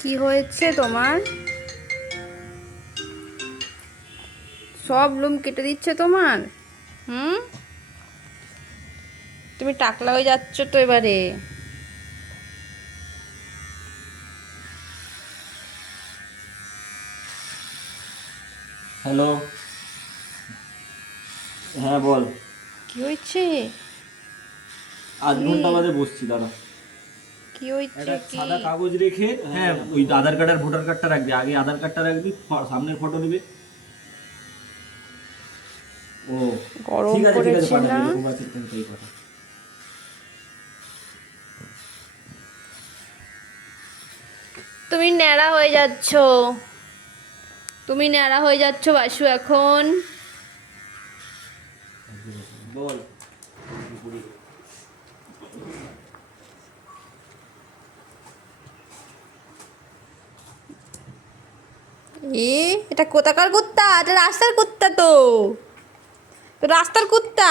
কি হয়েছে তোমার? সব লোম কেটে দিচ্ছে তোমার। হুম, তুমি টাকলা হয়ে যাচ্ছ তো এবারে। হ্যালো। হ্যাঁ বল। কি হয়েছে? আধ কি ঘন্টা বাদে বসছি, দাঁড়া। কি হয়েছে একটা কি? সাদা কাগজ রেখে, হ্যাঁ ওই আধার কার্ড আর ভোটার কার্ডটা রাখবি, আগে আধার কার্ডটা রাখবি, সামনের ফটো নিবি। ও গরম ঠিক আছে ঠিক আছে, পড়েছে পাঠাবি, না? এরকম আছে তাই পাঠা। তুমি ন্যাড়া হয়ে যাচ্ছ। তুমি ন্যাড়া হয়ে যাচ্ছ বাসু এখন। বল। এটা কোথাকার কুত্তা? এটা রাস্তার কুত্তা তো। তো রাস্তার কুত্তা।